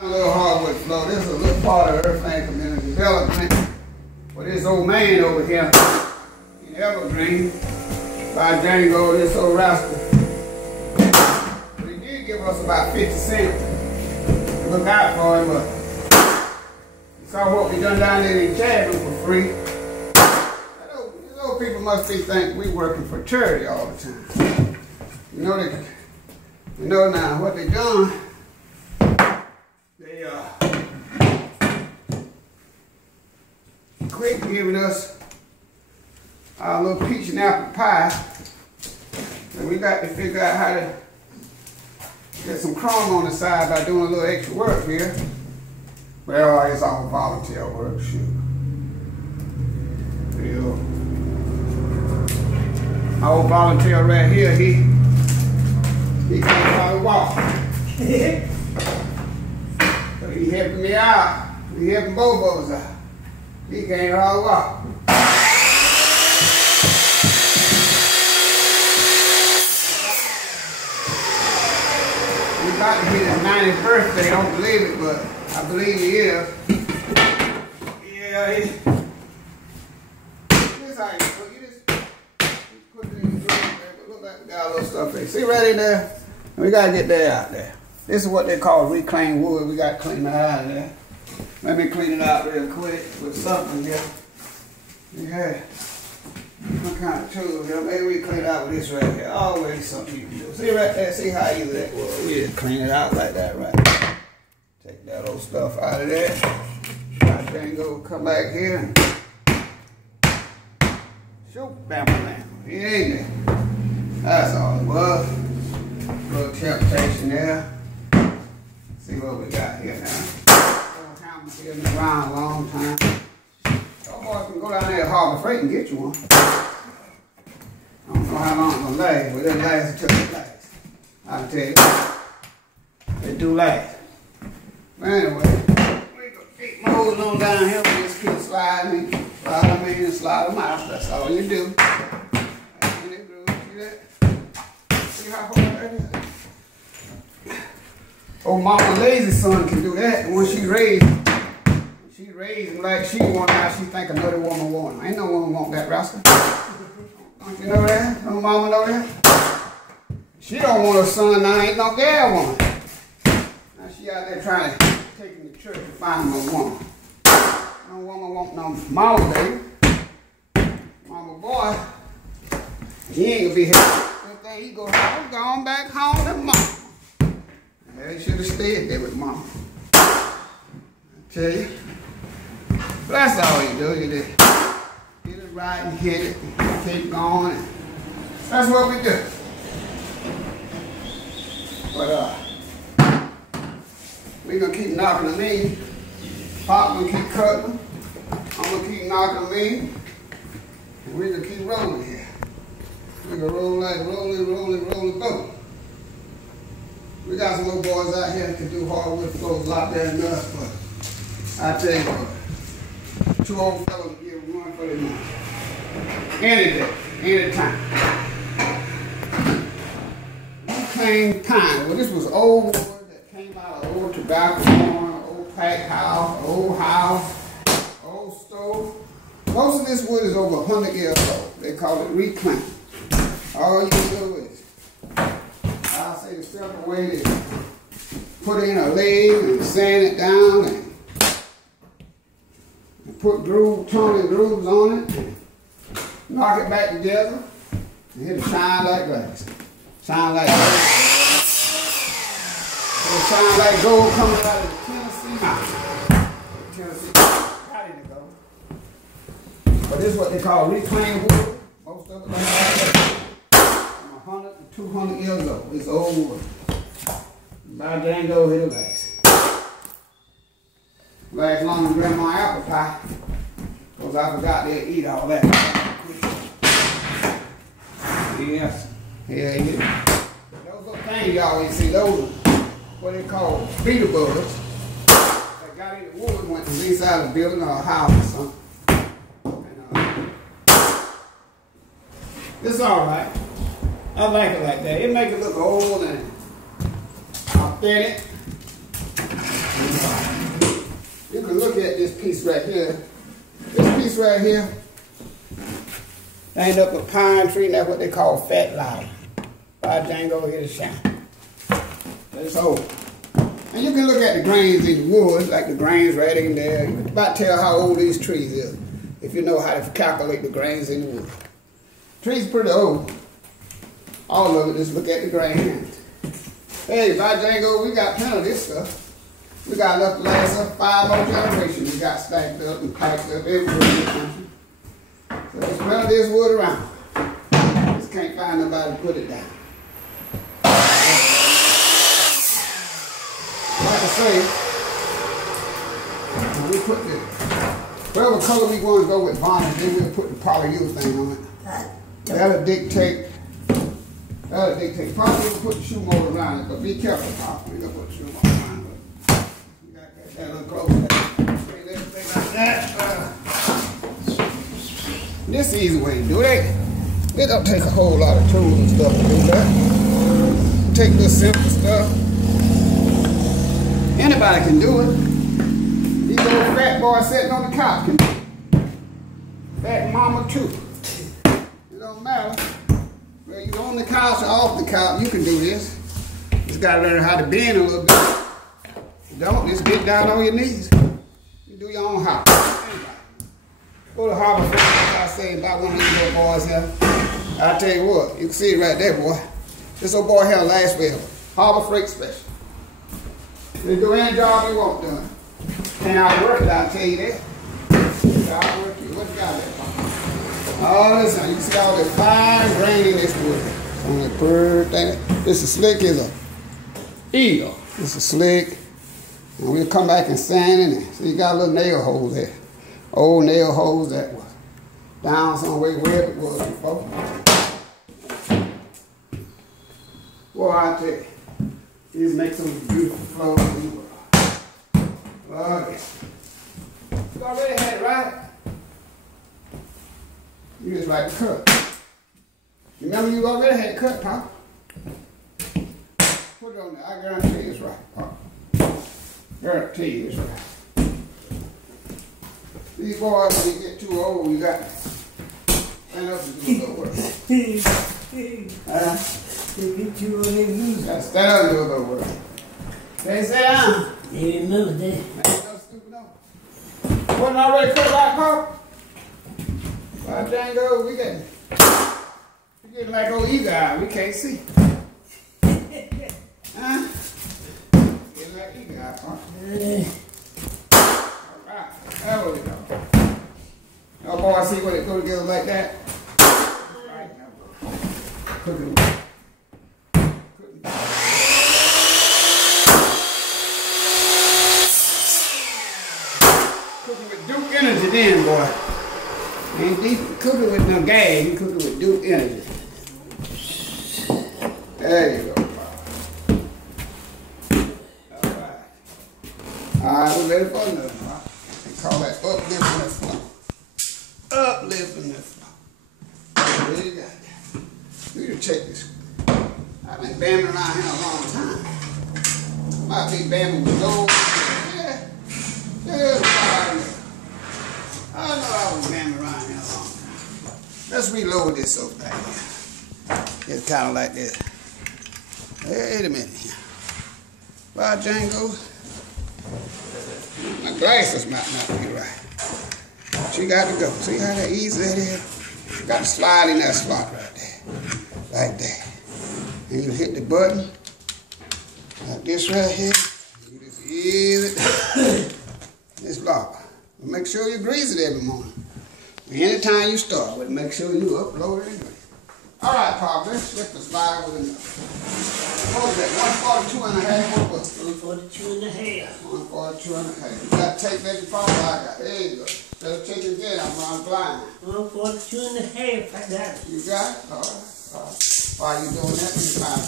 A little hardwood floor. This is a little part of Earthland Community Development for this old man over here in Evergreen by Django, this old rascal. But he did give us about 50 cents to look out for him, but he saw what we done down there in Chadron for free. These old people must be thinking we working for charity all the time. You know now what they done. They quit giving us our little peach and apple pie, and we got to figure out how to get some crumb on the side by doing a little extra work here. Well, it's all volunteer work, shoot. My old volunteer right here, he can't hardly walk. But he helping me out. He helping both of us out. He can't hardly walk. We about to hit his 90th birthday. Don't believe it, but I believe he is. Yeah, this how you do it. You just put it in the drawer there, but look like we got a little stuff there. See right in there? We gotta get that out there. This is what they call reclaimed wood. We got to clean that out of there. Let me clean it out real quick with something here. Yeah. What kind of tool here? Maybe we clean it out with this right here. Always something you can do. See right there? See how easy that was? We just clean it out like that right there. Take that old stuff out of there. Right there and go come back here. And shoot, bam, bam. It ain't there. That's all it was. A little temptation there. See what we got here now. Old hammer's been around a long time. Y'all boys can go down there at Harbor Freight and get you one. I don't know how long it's gonna last, but it'll last until it lasts. I'll tell you. It do last. But anyway, we gonna keep moving on down here. We just keep sliding and slide them out. That's all you do. See that? See how hard that is? Oh, Mama Lazy Son can do that. And when she raised him like she want, now she think another woman want him. Ain't no woman want that rascal. Don't you know that? No mama know that? She don't want her son now. Ain't no gal woman. Now she out there trying to take him to church to find him a woman. No woman want no mama baby. Mama boy, he ain't gonna be here. Good thing he going back home to mama. Yeah, he should have stayed there with mama. I tell you. But that's all you do. You just get it right and hit it and keep going. And that's what we do. But we're gonna keep knocking them in. Pop gonna keep cutting them. I'm gonna keep knocking them in. And we're gonna keep rolling here. We're gonna roll like rolling boat. We got some little boys out here that can do hardwood floors a lot better than us, but I tell you what, two old fellas will give one for their money. Any day, any time. Reclaimed kind. Well, this was old wood that came out of old tobacco barn, old pack house, old stove. Most of this wood is over 100 years old. They call it reclaimed. All you do is, I'll say the simple way is put in a lathe and sand it down and put tunnel grooves on it, and knock it back together, and it'll shine like glass. Shine like gold. It'll shine like gold coming out of the Tennessee mountain. Tennessee mountain, to go. But this is what they call reclaimed wood. Most of it like that. 100 to 200 years old. It's old wood. By Django, it'll last. Last long as Grandma apple pie. Because I forgot to eat all that. Yes. Yeah, yeah. Those little things you always see, those are what they call beetle bugs. That got in the wood went to the inside of the building or a house or something. And, it's alright. I like it like that. It make it look old and authentic. at this piece right here. This piece right here, lined up with pine tree, and that's what they call fat lime. By Django, here to shine. It's old. And you can look at the grains in the wood, like the grains right in there. You can about tell how old these trees is, if you know how to calculate the grains in the wood. Trees pretty old. All of it, just look at the grains. Hey, by Django, we got plenty of this stuff. We got enough to last us 5 more generations. We got stacked up and packed up everywhere in the country. So there's plenty of this wood around. Just can't find nobody to put it down. Like I say, when we put the, whatever color we want to go with varnish, then we'll put the polyurethane on it. That'll dictate. Probably we'll put the shoe mold around it, but be careful, Pop. We're going to put the shoe mold around it. You got that little close there. Bring everything like that. This is the easy way to do it. It don't take a whole lot of tools and stuff to do that. Take the simple stuff. Anybody can do it. These old fat boys sitting on the couch can do it. Fat mama too. It don't matter. Whether you're on the couch or off the couch, you can do this. Just gotta learn how to bend a little bit. If you don't, just get down on your knees. You do your own house. Go to Harbor Freight, like I say, about one of these little boys here. I'll tell you what, you can see it right there, boy. This old boy here lasts forever. Harbor Freight special. They do any job you want done. Can't outwork it, I'll tell you that. Outwork you. What you got there, Papa? Oh, listen, you can see all the fine grain in this wood. On the bird thing. This is slick as a eel. This is slick. And we'll come back and sand in it. So you got a little nail hole there. Old nail holes that was down somewhere where it was before. Boy, I tell you, these make some beautiful flows in the world. Love it. You already had it right. You just like to cut. You remember you already had it cut, Pop? Put it on there. I guarantee you it's right, Pop. Guarantee you it's right. These boys, when you get too old, you got to stand up and do a little work. You get too old, you got to stand up and do a little work. They sit down. They remember that. Ain't no stupid no. Wasn't already cut like Pop? By Django, we getting like old eagle eye. We can't see. Huh? Getting like eagle eye, Pop. There we go. Now, boy, see when it go together like that? Right now. Cooking with Duke Energy then, boy. Ain't deep cooking with no gas, you cooking with Duke Energy. There you go, Bob. Alright. Alright, we're ready for another one. Call that uplifting the flow. Uplifting the flow. There you got that. We can check this. I've been bamming around here a long time. Might be bamming with gold. Yeah. I know I was bamming around here a long time. Let's reload this over back here. It's kind of like this. Wait a minute here. Bye, Django. My glasses might not be right. She got to go. See how that easy that is? Got to slide in that slot right there. Like that. And you hit the button. Like this right here. You just ease it. It's locked. But make sure you grease it every morning. Anytime you start with it, make sure you upload it anyway. Alright, Pop, let's lift the slide with enough. What was that? 142 and a half? What was it? 142 and a half. 142 and a half. You got tape that you probably like that. There you go. Instead of taking it in, I'm blind. 142 and a half, I got it. You got it? Alright. While you doing that, you find